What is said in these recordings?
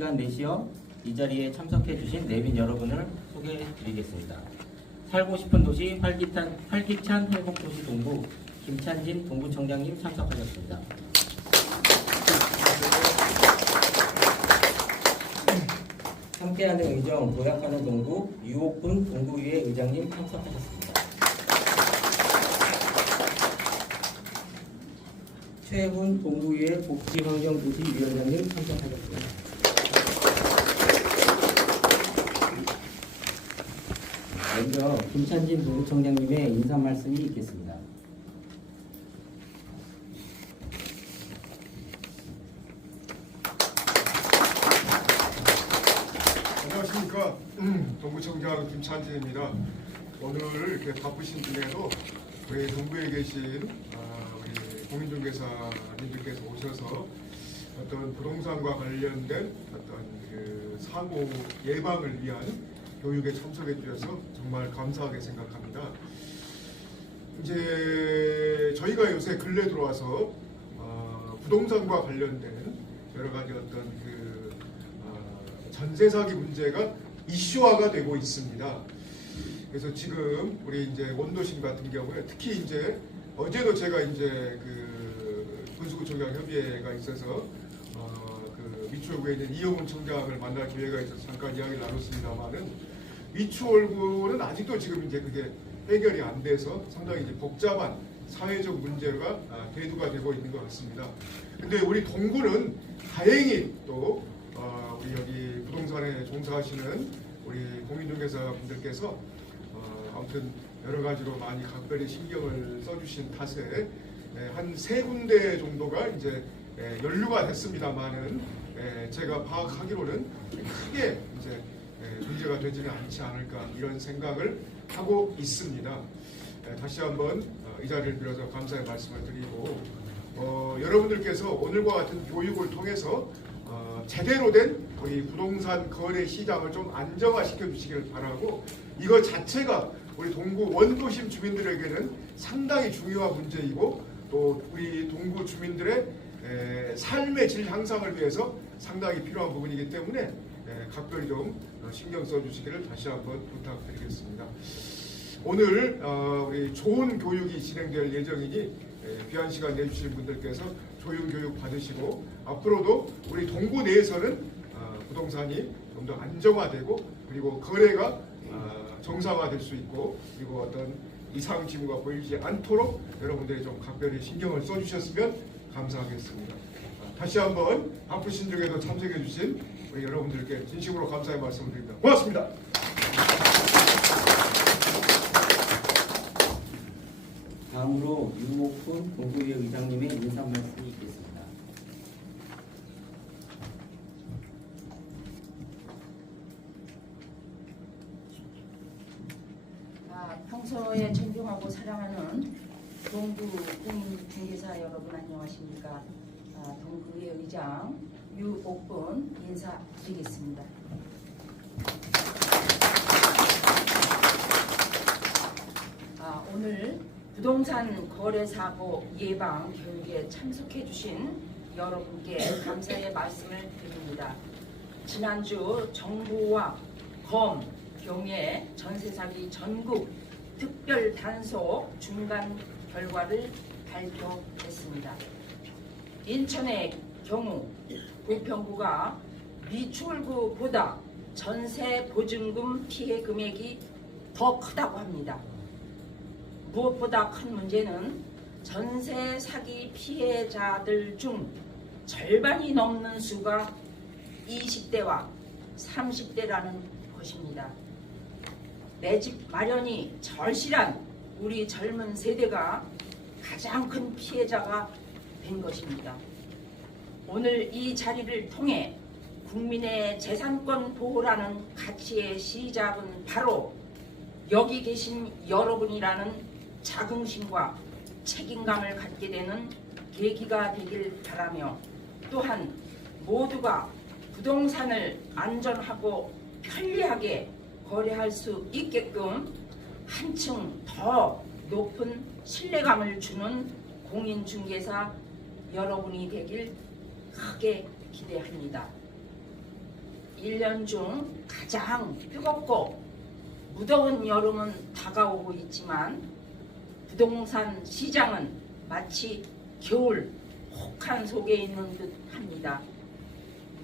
시간 내시어 이 자리에 참석해 주신 내빈 여러분을 소개해 드리겠습니다. 살고 싶은 도시 활기찬, 활기찬 회복도시 동부 김찬진 동부청장님 참석하셨습니다. 함께하는 의정 도약하는 동부 유옥분 동부위회 의장님 참석하셨습니다. 최훈 동부위회 복지환경도시위원장님 참석하셨습니다. 먼저 김찬진 동부청장님의 인사 말씀이 있겠습니다. 안녕하십니까 음, 동부청장 김찬진입니다. 오늘 이렇게 바쁘신 중에도 우리 동부에 계신 아, 우리 공인중개사님들께서 오셔서 어떤 부동산과 관련된 어떤 그 사고 예방을 위한 교육에 참석해 주셔서 정말 감사하게 생각합니다. 이제 저희가 요새 근래 들어와서 어, 부동산과 관련된 여러 가지 어떤 그 어, 전세 사기 문제가 이슈화가 되고 있습니다. 그래서 지금 우리 이제 원도심 같은 경우에 특히 이제 어제도 제가 이제 그 군수구 조경 협의회가 있어서 어, 그 미추홀구에 있는 이영훈 청장을 만날 기회가 있어서 잠깐 이야기를 나눴습니다만은 미추홀구는 아직도 지금 이제 그게 해결이 안 돼서 상당히 이제 복잡한 사회적 문제가 아, 대두가 되고 있는 것 같습니다. 근데 우리 동구는 다행히 또 어, 우리 여기 부동산에 종사하시는 우리 공인중개사 분들께서 어, 아무튼 여러 가지로 많이 각별히 신경을 써주신 탓에 한 세 군데 정도가 이제 에, 연루가 됐습니다만은 에, 제가 파악하기로는 크게 이제 에, 문제가 되지는 않지 않을까 이런 생각을 하고 있습니다. 에, 다시 한번 어, 이 자리를 빌어서 감사의 말씀을 드리고 어, 여러분들께서 오늘과 같은 교육을 통해서 어, 제대로 된 우리 부동산 거래 시장을 좀 안정화시켜 주시기를 바라고 이거 자체가 우리 동구 원도심 주민들에게는 상당히 중요한 문제이고 또 우리 동구 주민들의 에, 삶의 질 향상을 위해서 상당히 필요한 부분이기 때문에 에, 각별히 좀 어, 신경 써주시기를 다시 한번 부탁드리겠습니다. 오늘 어, 우리 좋은 교육이 진행될 예정이니 에, 귀한 시간 내주신 분들께서 조용 교육 받으시고 앞으로도 우리 동구 내에서는 어, 부동산이 좀 더 안정화되고 그리고 거래가 어, 정상화될 수 있고 그리고 어떤 이상 징후가 보이지 않도록 여러분들이 좀 각별히 신경을 써주셨으면 감사하겠습니다. 아, 다시 한번 바쁘신 중에도 참석해 주신 우리 여러분들께 진심으로 감사의 말씀을 드립니다. 고맙습니다. 다음으로 유옥훈 동부위회 의장님의 인사 말씀이 있겠습니다. 아, 평소에 존경하고 사랑하는 동구 공인중개사 여러분 안녕하십니까? 아, 동구의 의장 유옥분 인사드리겠습니다. 아, 오늘 부동산 거래 사고 예방 교육에 참석해 주신 여러분께 감사의 말씀을 드립니다. 지난주 정부와 검, 경의 전세 사기 전국 특별 단속 중간 결과를 발표했습니다. 인천의 경우 부평구가 미추홀구보다 전세 보증금 피해 금액이 더 크다고 합니다. 무엇보다 큰 문제는 전세 사기 피해자들 중 절반이 넘는 수가 20대와 30대라는 것입니다. 내 집 마련이 절실한 우리 젊은 세대가 가장 큰 피해자가 된 것입니다. 오늘 이 자리를 통해 국민의 재산권 보호라는 가치의 시작은 바로 여기 계신 여러분이라는 자긍심과 책임감을 갖게 되는 계기가 되길 바라며 또한 모두가 부동산을 안전하고 편리하게 거래할 수 있게끔 한층 더 높은 신뢰감을 주는 공인중개사 여러분이 되길 크게 기대합니다. 1년 중 가장 뜨겁고 무더운 여름은 다가오고 있지만 부동산 시장은 마치 겨울 혹한 속에 있는 듯 합니다.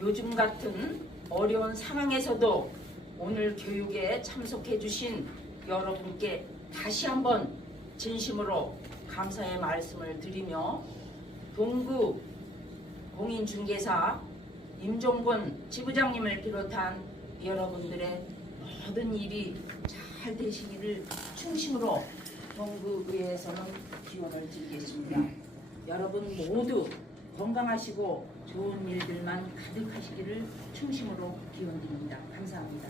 요즘 같은 어려운 상황에서도 오늘 교육에 참석해 주신 여러분께 다시 한번 진심으로 감사의 말씀을 드리며 동구 공인중개사 임종근 지부장님을 비롯한 여러분들의 모든 일이 잘 되시기를 충심으로 동구의회에서는 기원을 드리겠습니다. 여러분 모두 건강하시고 좋은 일들만 가득하시기를 충심으로 기원드립니다. 감사합니다.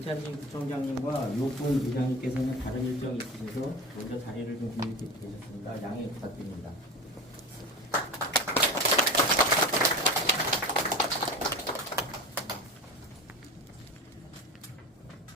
김찬진 구청장님과 유옥동 부장님께서는 다른 일정이 있으셔서 먼저 자리를 좀 비우게 되셨습니다. 양해 부탁드립니다.